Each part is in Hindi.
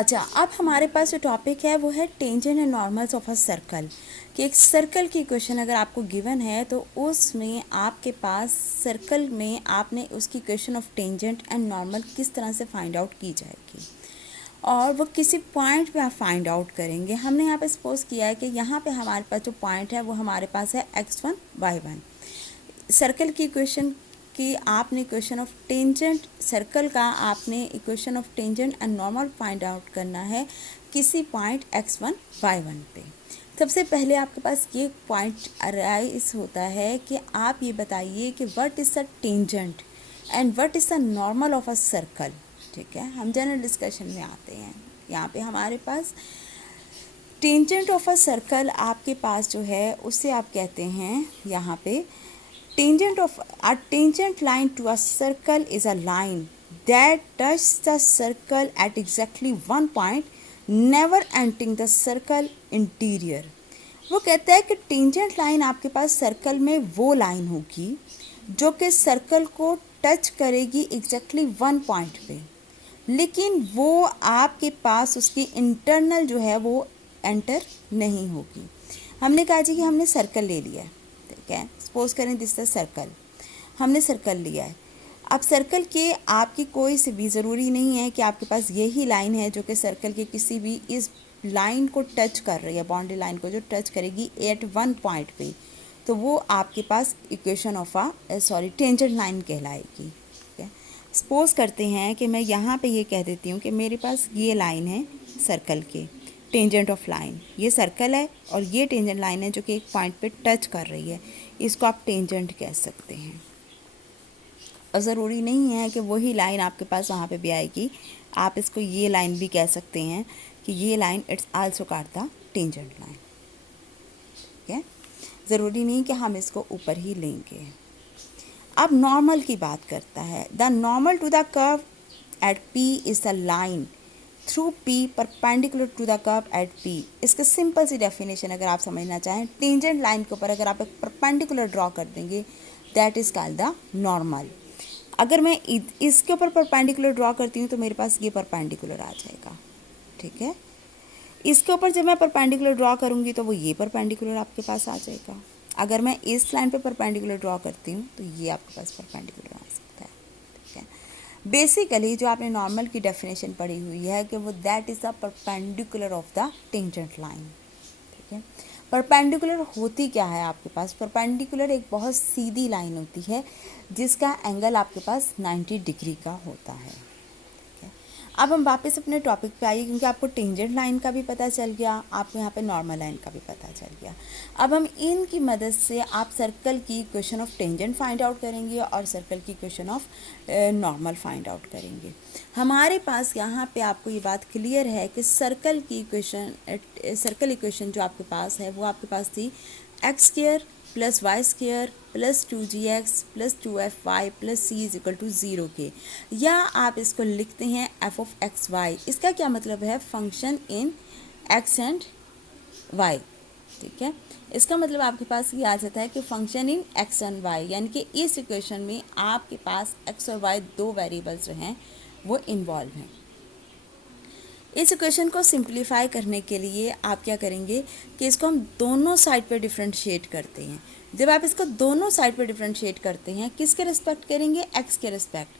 अच्छा, अब हमारे पास जो टॉपिक है वो है tangent and normals of a circle. कि एक सर्कल की इक्वेशन अगर आपको गिवन है तो उसमें आपके पास सर्कल में आपने उसकी equation of tangent and normal किस तरह से फाइंड आउट की जाएगी, और वो किसी पॉइंट पे आप फाइंड आउट करेंगे। हमने यहाँ पे सपोज किया है कि यहाँ पे हमारे पास जो पॉइंट है वो हमारे पास है x1 y1। सर्कल की इक्वेशन की आपने इक्वेशन ऑफ टेंजेंट, सर्कल का आपने equation of tangent and normal find out करना है किसी पॉइंट x1 y1 पे। सबसे पहले आपके पास ये पॉइंट अराइज होता है कि आप ये बताइए कि what is the tangent and what is the normal of a circle. ठीक है, हम जनरल डिस्कशन में आते हैं। यहाँ पे हमारे पास टेंजेंट ऑफ अ सर्कल आपके पास जो है उससे आप कहते हैं यहाँ पे tangent of a tangent line to a circle is a line that touches the circle at exactly one point, never entering the circle interior। वो कहता है कि टेंजेंट लाइन आपके पास सर्कल में वो लाइन होगी जो कि सर्कल को टच करेगी एग्जैक्टली वन पॉइंट पे, लेकिन वो आपके पास उसकी इंटरनल जो है वो एंटर नहीं होगी। हमने कहा जी कि हमने सर्कल ले लिया है, ठीक है, सपोज करें दिस द सर्कल, हमने सर्कल लिया है। अब सर्कल के आपकी कोई से भी ज़रूरी नहीं है कि आपके पास यही लाइन है जो कि सर्कल के किसी भी इस लाइन को टच कर रही है, बाउंड्री लाइन को जो टच करेगी एट वन पॉइंट पे, तो वो आपके पास इक्वेशन ऑफ टेंजेंट लाइन कहलाएगी। ठीक है, सपोज करते हैं कि मैं यहाँ पे ये कह देती हूँ कि मेरे पास ये लाइन है सर्कल के, टेंजेंट ऑफ लाइन, ये सर्कल है और ये टेंजेंट लाइन है जो कि एक पॉइंट पे टच कर रही है, इसको आप टेंजेंट कह सकते हैं। और ज़रूरी नहीं है कि वही लाइन आपके पास वहाँ पे भी आएगी, आप इसको ये लाइन भी कह सकते हैं कि ये line it's also called the tangent line. ठीक है, ज़रूरी नहीं कि हम इसको ऊपर ही लेंगे। अब नॉर्मल की बात करता है, the normal to the curve at P is the line through P perpendicular to the curve at P. इसके सिंपल सी डेफिनेशन अगर आप समझना चाहें, टेंजेंट लाइन के ऊपर अगर आप एक परपेंडिकुलर ड्रॉ कर देंगे that is called the normal. अगर मैं इसके ऊपर परपेंडिकुलर ड्रॉ करती हूँ तो मेरे पास ये परपेंडिकुलर आ जाएगा। ठीक है, इसके ऊपर जब मैं परपेंडिकुलर ड्रॉ करूँगी तो वो ये परपेंडिकुलर आपके पास आ जाएगा। अगर मैं इस लाइन पे परपेंडिकुलर ड्रॉ करती हूँ तो ये आपके पास परपेंडिकुलर आ सकता है। ठीक है, बेसिकली जो आपने नॉर्मल की डेफिनेशन पढ़ी हुई है कि वो that is the perpendicular of the tangent line. ठीक है, परपेंडिकुलर होती क्या है आपके पास, परपेंडिकुलर एक बहुत सीधी लाइन होती है जिसका एंगल आपके पास 90 डिग्री का होता है। ठीक है, अब हम वापस अपने टॉपिक पे आइए, क्योंकि आपको टेंजेंट लाइन का भी पता चल गया, आपको यहाँ पे नॉर्मल लाइन का भी पता चल गया। अब हम इनकी मदद से आप सर्कल की equation of tangent find out करेंगे और सर्कल की equation of normal find out करेंगे। हमारे पास यहाँ पे आपको ये बात क्लियर है कि सर्कल की इक्वेशन, सर्कल इक्वेशन जो आपके पास है वो आपके पास थी x square plus y square plus 2gx plus 2fy plus c is equal to 0 के, या आप इसको लिखते हैं f ऑफ एक्स वाई। इसका क्या मतलब है, function in x and y। ठीक है, इसका मतलब आपके पास ये आ जाता है कि function in x and y, यानी कि इस इक्वेशन में आपके पास x और y दो वेरिएबल्स जो हैं वो इन्वॉल्व हैं। इस इक्वेशन को सिंप्लीफाई करने के लिए आप क्या करेंगे कि इसको हम दोनों साइड पे डिफरेंशिएट करते हैं। जब आप इसको दोनों साइड पे डिफरेंशिएट करते हैं, किसके रिस्पेक्ट करेंगे, x के respect,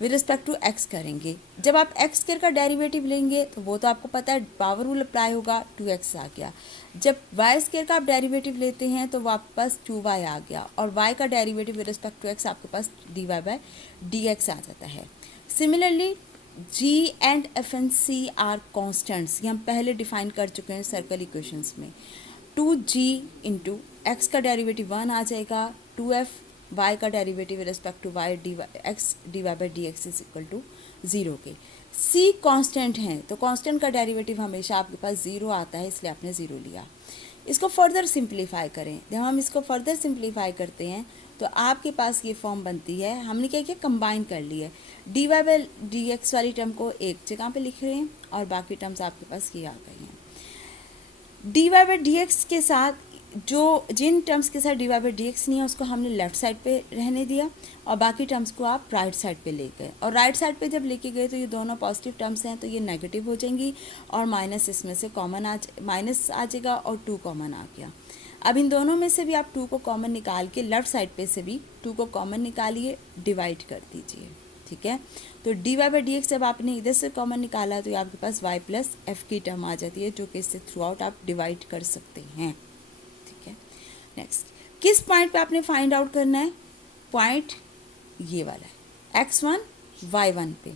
with respect to x करेंगे। जब आप x स्क्वायर का डेरिवेटिव लेंगे तो वो तो आपको पता है पावर रूल अप्लाई होगा, 2x आ गया। जब y स्क्वायर का आप डेरिवेटिव लेते हैं तो वो आपके पास 2y आ गया, और y का derivative with respect to x आपके पास dy/dx आ जाता है। Similarly g and f and c are constants, ये हम पहले डिफाइन कर चुके हैं सर्कल इक्वेशंस में। 2g इंटू एक्स का डेरिवेटिव 1 आ जाएगा, 2f y का derivative respect to y x dy/dx is equal to 0 के। c कांस्टेंट हैं तो कांस्टेंट का डेरिवेटिव हमेशा आपके पास 0 आता है, इसलिए आपने 0 लिया। इसको फर्दर सिंप्लीफाई करें, जब हम इसको फर्दर सिंप्लीफाई करते हैं तो आपके पास ये फॉर्म बनती है, हमने क्या किया, कंबाइन कर लिया, dy/dx वाली टर्म को एक जगह पे लिख रहे हैं और बाकी टर्म्स आपके पास ये आ गई हैं। dy/dx के साथ जो जिन टर्म्स के साथ d y by d x नहीं है उसको हमने लेफ्ट साइड पे रहने दिया और बाकी टर्म्स को आप राइट साइड पे ले गए, और राइट साइड पे जब लेके गए तो ये दोनों पॉजिटिव टर्म्स हैं तो ये नेगेटिव हो जाएंगी और माइनस इसमें से कॉमन माइनस आ जाएगा और 2 कॉमन आ गया। अब इन दोनों में से भी आप 2 को कॉमन निकाल के लेफ्ट साइड पे से भी 2 को कॉमन निकालिए, डिवाइड कर दीजिए। ठीक है, तो d y by d x जब आपने इधर से कॉमन निकाला तो ये आपके पास वाई प्लस एफ की टर्म आ जाती है, जो कि इससे थ्रू आउट आप डिवाइड कर सकते हैं। ठीक है, नेक्स्ट किस पॉइंट पे आपने फाइंड आउट करना है? पॉइंट ये वाला है x1 y1 पे,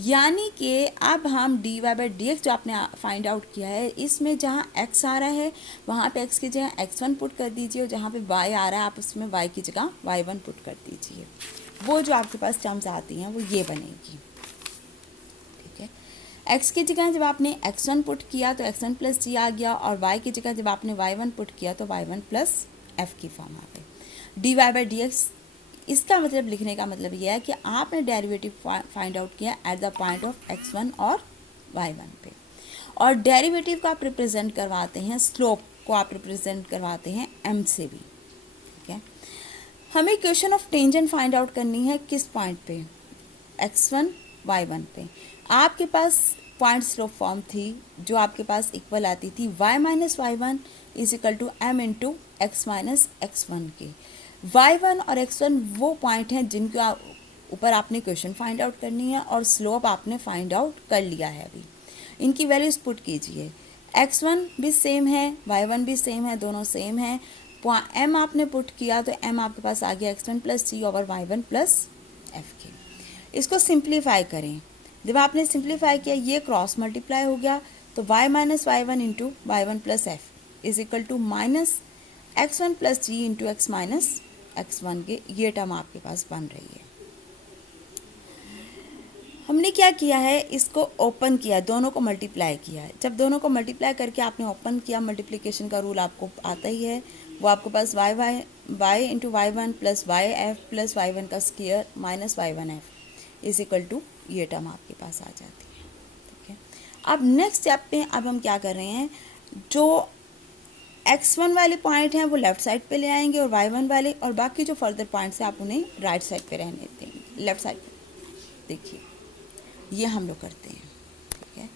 यानी कि अब हम d y by d x जो आपने फाइंड आउट किया है इसमें जहाँ x आ रहा है वहाँ पे x की जगह x1 पुट कर दीजिए और जहाँ पे y आ रहा है आप उसमें y की जगह y1 पुट कर दीजिए। वो जो आपके पास टर्म्स आती हैं वो ये बनेगी। ठीक है, x की जगह जब आपने x1 पुट किया तो x1 प्लस जी आ गया, और y की जगह जब आपने y1 पुट किया तो y1 प्लस एफ की फॉर्म आ गई। D y by d x, इसका मतलब लिखने का मतलब यह है कि आपने डेरिवेटिव फाइंड आउट किया at the point of x1 और y1 पे, और डेरिवेटिव को आप रिप्रेजेंट करवाते हैं, स्लोप को आप रिप्रेजेंट करवाते हैं m से भी। ठीक है, हमें equation of tangent find out करनी है किस पॉइंट पे? x1 y1 पे। आपके पास पॉइंट स्लोप फॉर्म थी जो आपके पास इक्वल आती थी y minus Y one is equal to m into x minus x one के। y1 और x1 वो पॉइंट हैं जिनके ऊपर आपने क्वेश्चन फाइंड आउट करनी है, और स्लोप आपने फाइंड आउट कर लिया है अभी। इनकी वैल्यूज पुट कीजिए, x1 भी सेम है, y1 भी सेम है, दोनों सेम है। m आपने पुट किया तो m आपके पास आ गया x1 प्लस जी ओवर y1 प्लस एफ के। इसको सिंप्लीफाई करें, जब आपने सिंप्लीफाई किया ये क्रॉस मल्टीप्लाई हो गया तो y minus Y one into Y one plus f is equal to minus x1 plus g into x minus x1 के, ये टर्म आपके पास बन रही है। हमने क्या किया है, इसको ओपन किया, दोनों को मल्टीप्लाई किया है। जब दोनों को मल्टीप्लाई करके आपने ओपन किया, मल्टीप्लिकेशन का रूल आपको आता ही है, वो आपके पास Y into Y one plus Y F plus Y one का square minus Y one F is equal to ये टर्म आपके पास आ जाती है। ठीक है, अब नेक्स्ट स्टेप पे अब हम क्या कर रहे हैं, जो x1 वाले पॉइंट हैं वो लेफ्ट साइड पे ले आएंगे और y1 वाले, और बाकी जो फर्दर पॉइंट्स हैं आप उन्हें राइट साइड पे रहने देंगे, लेफ्ट साइड पे। देखिए ये हम लोग करते हैं। ठीक है,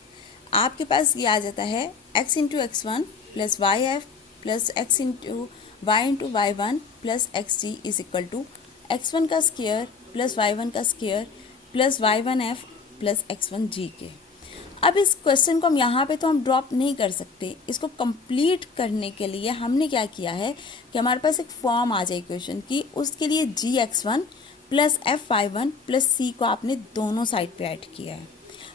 आपके पास ये आ जाता है x into X one plus Y F plus X into Y one plus X ji is equal to x1 का स्क्वायर प्लस y1 का square plus y1 F plus x1 जी के। अब इस क्वेश्चन को हम यहाँ पे तो हम ड्रॉप नहीं कर सकते, इसको कंप्लीट करने के लिए हमने क्या किया है कि हमारे पास एक फॉर्म आ जाए क्वेश्चन की, उसके लिए G X one plus F Y one plus C को आपने दोनों साइड पे ऐड किया है।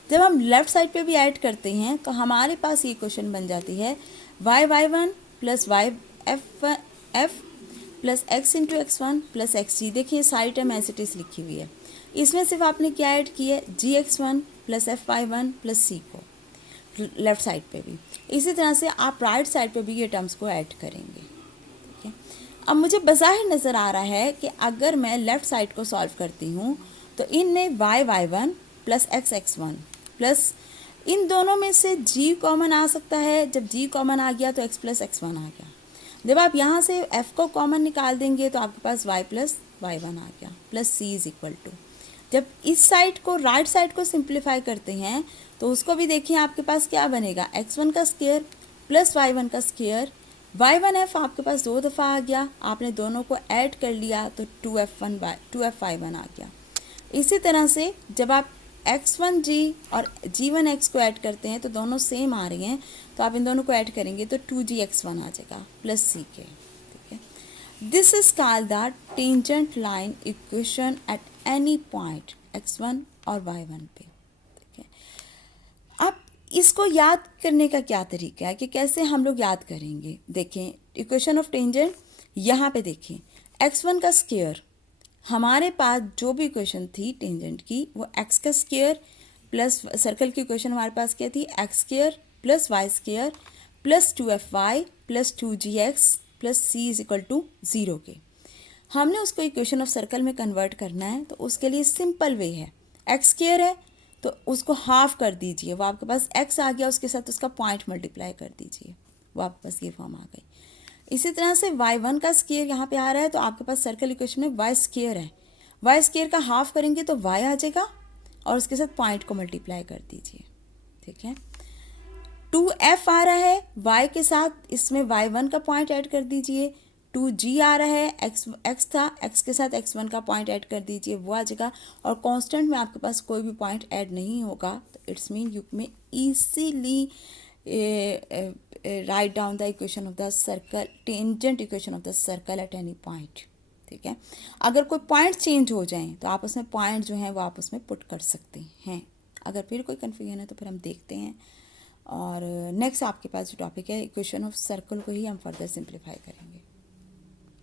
जब हम लेफ्ट साइड पे भी ऐड करते हैं तो हमारे पास ये क्वेश्चन बन जाती है Y one plus Y F plus X into X one plus X G. देखिए side term as it is लिखी हुई है, इसमें सिर्फ आपने क्या ऐड किया है, G X one plus F Y one plus C को लेफ्ट साइड पे भी। इसी तरह से आप राइट साइड पे भी ये टर्म्स को ऐड करेंगे। ठीक है, अब मुझे बज़ाहिर नज़र आ रहा है कि अगर मैं लेफ़्ट साइड को सॉल्व करती हूँ तो इनमें Y one plus X one plus इन दोनों में से जी कॉमन आ सकता है। जब जी कॉमन आ गया तो एक्स प्लस एक्स वन आ गया। जब आप यहाँ से एफ को कॉमन निकाल देंगे तो आपके पास वाई प्लस वाई वन आ गया plus c is equal to. जब इस साइड को राइट साइड को सिंप्लीफाई करते हैं तो उसको भी देखिए आपके पास क्या बनेगा, x1 का स्क्वायर प्लस y1 का स्क्वायर, y1f आपके पास 2 दफ़ा आ गया, आपने दोनों को ऐड कर लिया तो 2f y1 आ गया। इसी तरह से जब आप x1g और g1x को ऐड करते हैं तो दोनों सेम आ रही हैं, तो आप इन दोनों को ऐड करेंगे तो 2gx1 आ जाएगा प्लस सी के। ठीक है, this is called the tangent line equation at any point x1 और y1 पे। ठीक है, अब इसको याद करने का क्या तरीका है कि कैसे हम लोग याद करेंगे। देखें इक्वेशन ऑफ टेंजेंट, यहाँ पे देखें x1 का स्क्वायर, हमारे पास जो भी इक्वेशन थी टेंजेंट की वो x का स्क्वायर प्लस सर्कल की इक्वेशन हमारे पास क्या थी, x square plus y square plus 2fy plus 2gx plus c is equal to 0 के। हमने उसको इक्वेशन ऑफ सर्कल में कन्वर्ट करना है तो उसके लिए सिंपल वे है, एक्स स्क्वायर है तो उसको हाफ कर दीजिए, वो आपके पास x आ गया, उसके साथ उसका पॉइंट मल्टीप्लाई कर दीजिए, वो आपके पास ये फॉर्म आ गई। इसी तरह से y1 का स्क्वायर यहाँ पे आ रहा है, तो आपके पास सर्कल इक्वेशन में y स्क्वायर है, y स्क्वायर का हाफ करेंगे तो y आ जाएगा और उसके साथ पॉइंट को मल्टीप्लाई कर दीजिए, ठीक है। 2f आ रहा है, y के साथ इसमें y1 का पॉइंट ऐड कर दीजिए। 2g आ रहा है, x था, x के साथ x1 का पॉइंट ऐड कर दीजिए, वो आ जाएगा। और कांस्टेंट में आपके पास कोई भी पॉइंट ऐड नहीं होगा, तो इट्स मीन यू में easily write down the equation of the circle, tangent equation of the circle at any point, ठीक है। अगर कोई पॉइंट चेंज हो जाए तो आप उसमें पॉइंट जो है वो आप उसमें पुट कर सकते हैं। अगर फिर कोई कन्फ्यूजन है तो फिर हम देखते हैं। और नेक्स्ट आपके पास जो टॉपिक है इक्वेशन ऑफ सर्कल को ही हम फर्दर सिंप्लीफाई करेंगे।